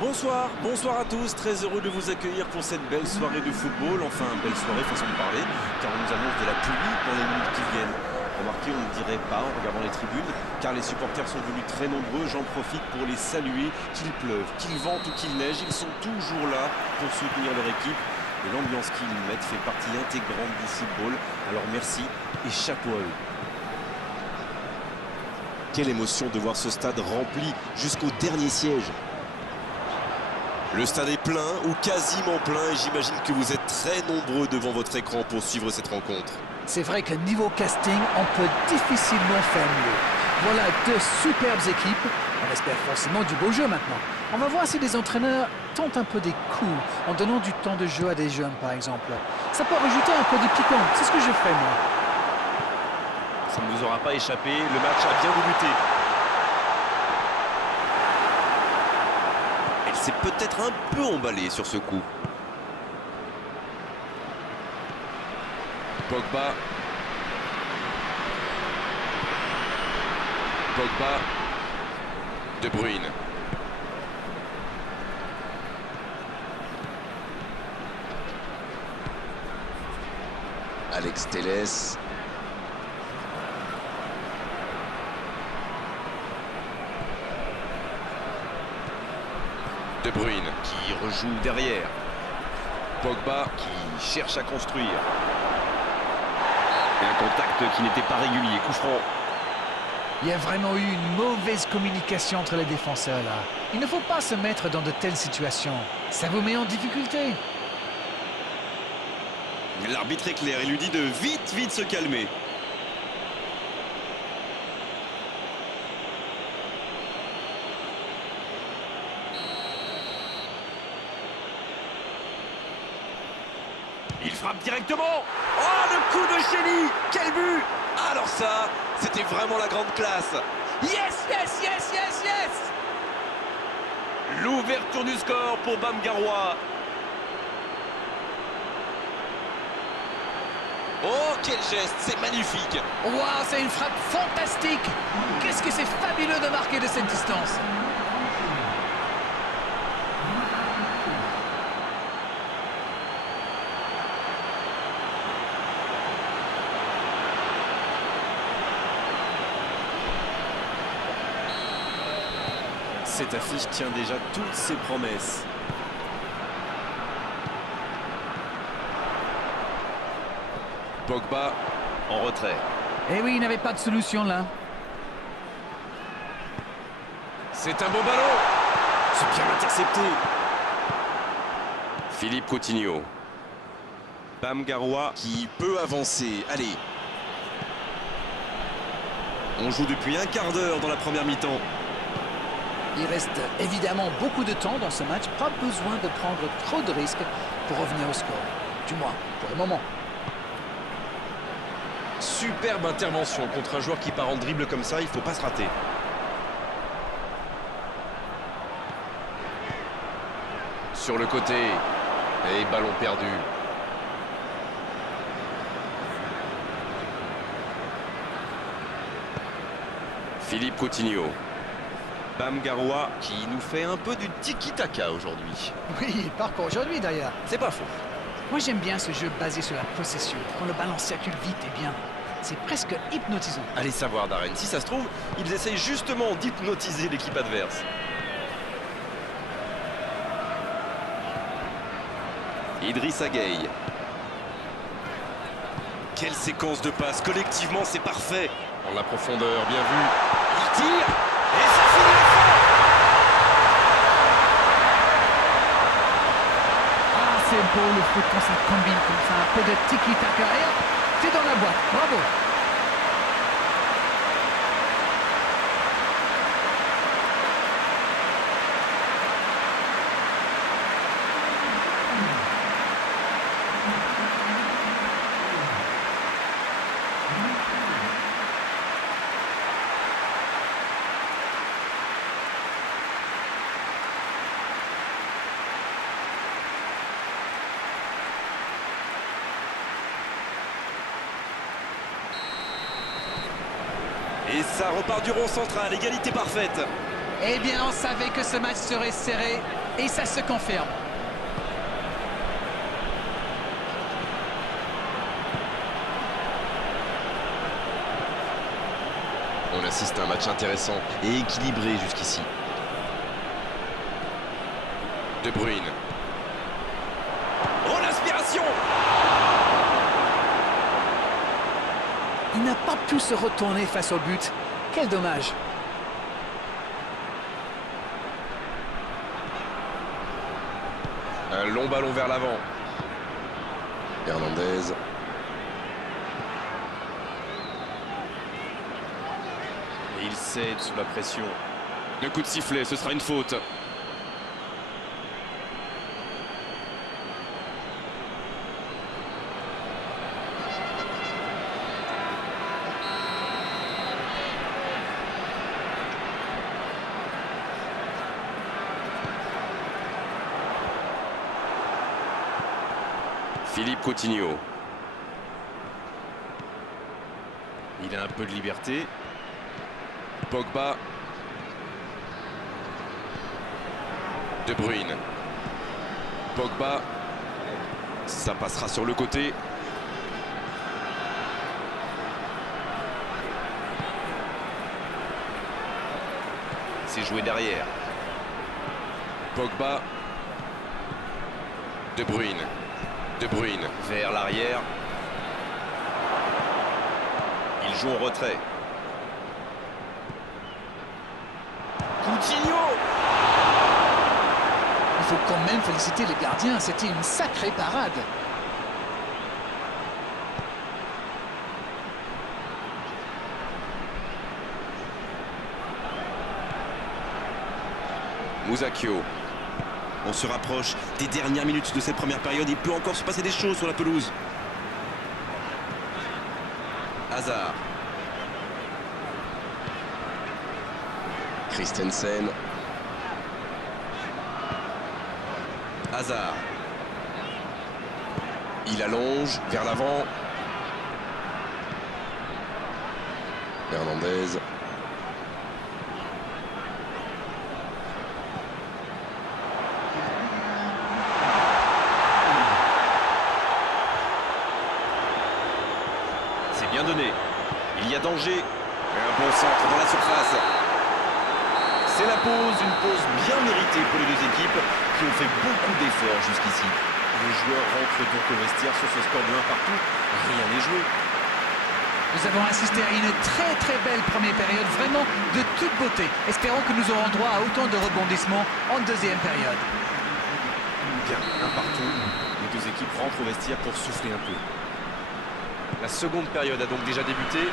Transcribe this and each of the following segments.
Bonsoir, bonsoir à tous, très heureux de vous accueillir pour cette belle soirée de football, enfin belle soirée façon de parler, car on nous annonce de la pluie dans les minutes qui viennent. Remarquez, on ne dirait pas en regardant les tribunes, car les supporters sont venus très nombreux, j'en profite pour les saluer, qu'il pleuve, qu'il vente ou qu'il neige, ils sont toujours là pour soutenir leur équipe, et l'ambiance qu'ils mettent fait partie intégrante du football, alors merci et chapeau à eux. Quelle émotion de voir ce stade rempli jusqu'au dernier siège. Le stade est plein ou quasiment plein et j'imagine que vous êtes très nombreux devant votre écran pour suivre cette rencontre. C'est vrai que niveau casting, on peut difficilement faire mieux. Voilà deux superbes équipes. On espère forcément du beau jeu maintenant. On va voir si les entraîneurs tentent un peu des coups en donnant du temps de jeu à des jeunes par exemple. Ça peut rajouter un peu du piquant. C'est ce que je fais moi. Ça ne nous aura pas échappé, le match a bien débuté. Elle s'est peut-être un peu emballée sur ce coup. Pogba. Pogba. De Bruyne. Alex Telles. De Bruyne qui rejoue derrière. Pogba qui cherche à construire. Et un contact qui n'était pas régulier. Coup franc. Il y a vraiment eu une mauvaise communication entre les défenseurs là. Il ne faut pas se mettre dans de telles situations. Ça vous met en difficulté. L'arbitre est clair, il lui dit de vite se calmer. Il frappe directement. Oh, le coup de génie. Quel but. Alors ça, c'était vraiment la grande classe. Yes, yes, yes, yes, yes. L'ouverture du score pour Bamgaroua. Oh, quel geste, c'est magnifique. Waouh, c'est une frappe fantastique. Qu'est-ce que c'est fabuleux de marquer de cette distance. Cette affiche tient déjà toutes ses promesses. Pogba en retrait. Eh oui, il n'avait pas de solution là. C'est un beau ballon. C'est bien intercepté. Philippe Coutinho. Bamgaroua qui peut avancer. Allez. On joue depuis un quart d'heure dans la première mi-temps. Il reste évidemment beaucoup de temps dans ce match. Pas besoin de prendre trop de risques pour revenir au score. Du moins, pour le moment. Superbe intervention contre un joueur qui part en dribble comme ça, il ne faut pas se rater. Sur le côté. Et ballon perdu. Philippe Coutinho. Bamgaroua qui nous fait un peu du tiki-taka aujourd'hui. Oui, pas qu'aujourd'hui d'ailleurs. C'est pas faux. Moi j'aime bien ce jeu basé sur la possession. Quand le ballon circule vite et bien, c'est presque hypnotisant. Allez savoir Darren, si ça se trouve, ils essayent justement d'hypnotiser l'équipe adverse. Idrissa Gueye. Quelle séquence de passes, collectivement c'est parfait. En la profondeur, bien vu. Il tire et ça finit la fin. Ah, c'est beau le foot quand ça combine comme ça. Un peu de tiki-taka et hop, c'est dans la boîte. Bravo. Et ça repart du rond central, égalité parfaite. Eh bien, on savait que ce match serait serré. Et ça se confirme. On assiste à un match intéressant et équilibré jusqu'ici. De Bruyne. Oh, l'inspiration! Il n'a pas pu se retourner face au but. Quel dommage. Un long ballon vers l'avant. Hernandez. Et il cède sous la pression. Un coup de sifflet, ce sera une faute. Philippe Coutinho. Il a un peu de liberté. Pogba. De Bruyne. Pogba. Ça passera sur le côté. C'est joué derrière. Pogba. De Bruyne. De Bruyne vers l'arrière. Il joue en retrait. Coutinho! Il faut quand même féliciter les gardiens. C'était une sacrée parade. Musacchio. On se rapproche des dernières minutes de cette première période. Il peut encore se passer des choses sur la pelouse. Hazard. Christensen. Hazard. Il allonge vers l'avant. Hernandez. Bien donné. Il y a danger. Et un bon centre dans la surface. C'est la pause, une pause bien méritée pour les deux équipes qui ont fait beaucoup d'efforts jusqu'ici. Les joueurs rentrent donc au vestiaire sur ce score de 1 partout. Rien n'est joué. Nous avons assisté à une très belle première période, vraiment de toute beauté. Espérons que nous aurons droit à autant de rebondissements en deuxième période. Bien, 1 partout. Les deux équipes rentrent au vestiaire pour souffler un peu. La seconde période a donc déjà débuté.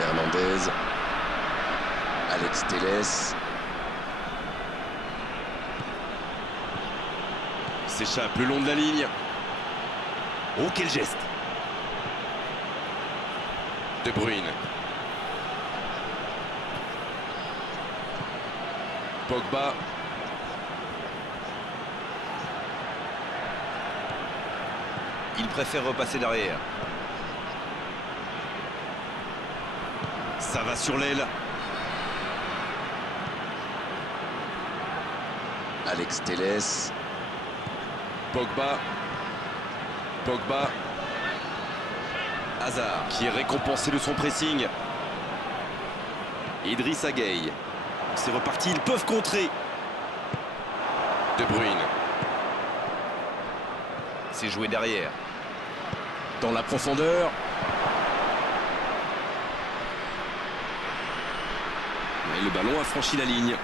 Hernandez. Alex Telles. S'échappe le long de la ligne. Oh, quel geste! De Bruyne. Pogba. Il préfère repasser derrière. Ça va sur l'aile. Alex Telles. Pogba. Pogba. Hazard qui est récompensé de son pressing. Idrissa Gueye. C'est reparti, ils peuvent contrer. De Bruyne. C'est joué derrière. Dans la profondeur. Mais le ballon a franchi la ligne.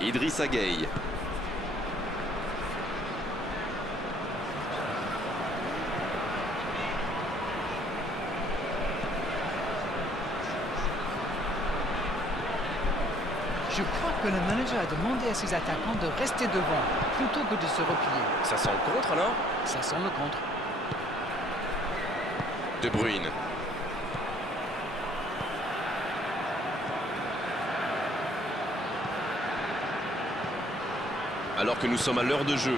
Idrissa Gueye. Je crois que le manager a demandé à ses attaquants de rester devant plutôt que de se replier. Ça sent le contre alors? Ça sent le contre. De Bruyne. Alors que nous sommes à l'heure de jeu.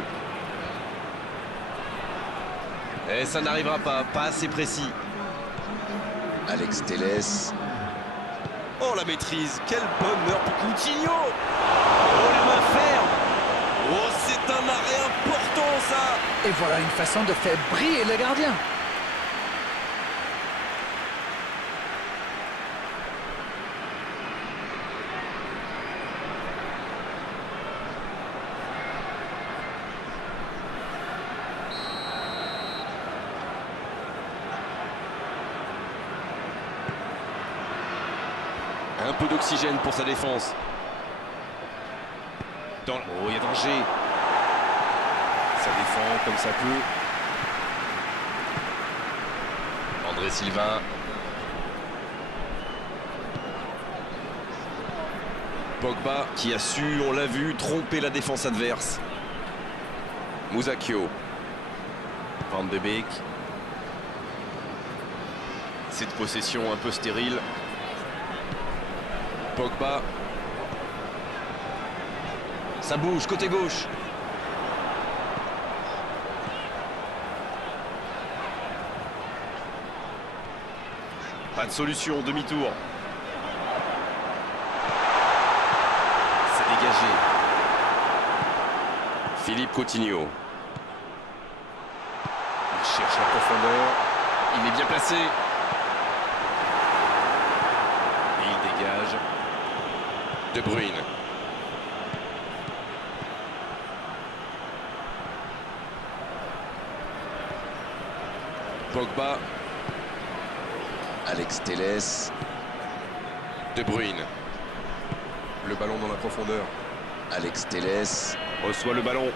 Et ça n'arrivera pas assez précis. Alex Telles. Oh, la maîtrise. Quel bonheur pour Coutinho. Oh, la main ferme. Oh, c'est un arrêt important, ça. Et voilà une façon de faire briller le gardien. Un peu d'oxygène pour sa défense. Oh, il y a danger. Ça défend comme ça peut. André Silva. Pogba qui a su, on l'a vu, tromper la défense adverse. Musacchio. Van de Beek. Cette possession un peu stérile. Pogba. Ça bouge, côté gauche. Pas de solution, demi-tour. C'est dégagé. Philippe Coutinho. Il cherche la profondeur. Il est bien placé. Et il dégage. De Bruyne. Pogba. Alex Telles. De Bruyne. Le ballon dans la profondeur. Alex Telles. Reçoit le ballon.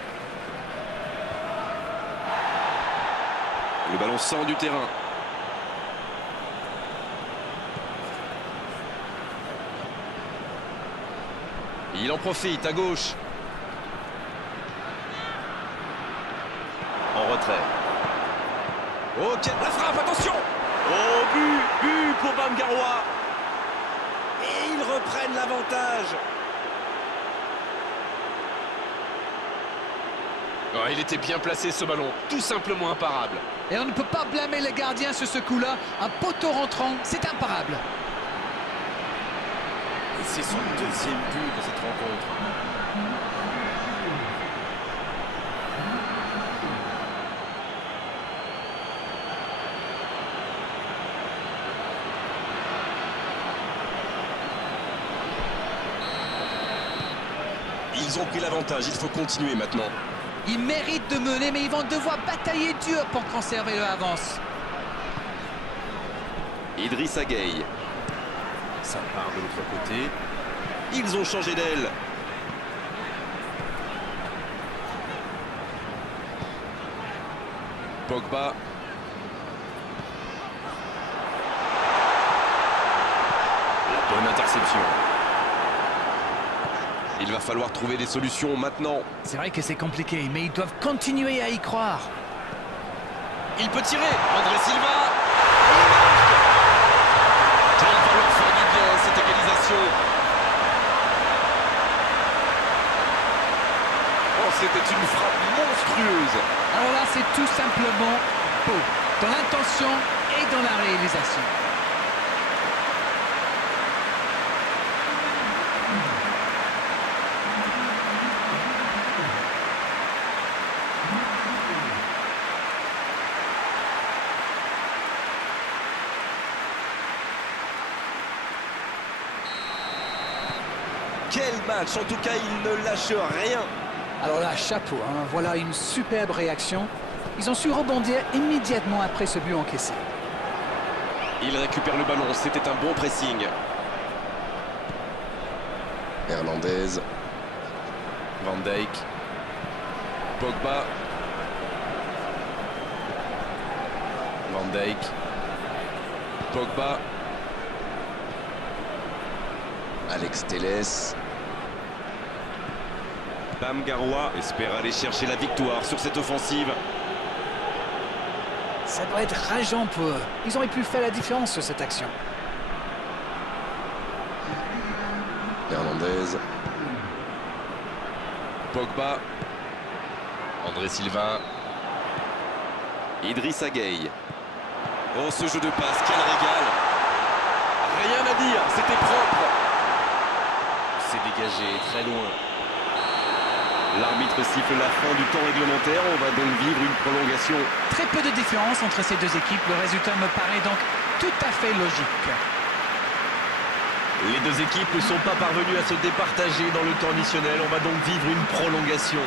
Le ballon sort du terrain. Il en profite à gauche. En retrait. Oh, la frappe, attention! Oh, but pour Bamgaroua. Et ils reprennent l'avantage. Oh, il était bien placé ce ballon, tout simplement imparable. Et on ne peut pas blâmer le gardien sur ce coup-là. Un poteau rentrant, c'est imparable. Et c'est son deuxième but de cette rencontre. Ils ont pris l'avantage, il faut continuer maintenant. Ils méritent de mener, mais ils vont devoir batailler dur pour conserver leur avance. Idrissa Gueye. Ça part de l'autre côté. Ils ont changé d'aile. Pogba. La bonne interception. Il va falloir trouver des solutions maintenant. C'est vrai que c'est compliqué, mais ils doivent continuer à y croire. Il peut tirer. André Silva. Il va leur faire du bien cette égalisation. Oh, c'était une frappe monstrueuse. Alors là, c'est tout simplement beau, dans l'intention et dans la réalisation. Quel match, en tout cas, il ne lâche rien. Alors là, chapeau, hein. Voilà une superbe réaction. Ils ont su rebondir immédiatement après ce but encaissé. Il récupère le ballon, c'était un bon pressing. Hernandez. Van Dijk. Pogba. Van Dijk. Pogba. Alex Telles. Bamgaroua espère aller chercher la victoire sur cette offensive. Ça doit être rageant pour eux. Ils auraient pu faire la différence sur cette action. Hernandez. Pogba. André Silva. Idrissa Gueye. Oh, ce jeu de passe, quel régal! Rien à dire, c'était propre. C'est dégagé, très loin. L'arbitre siffle la fin du temps réglementaire. On va donc vivre une prolongation. Très peu de différence entre ces deux équipes. Le résultat me paraît donc tout à fait logique. Les deux équipes ne sont pas parvenues à se départager dans le temps additionnel. On va donc vivre une prolongation.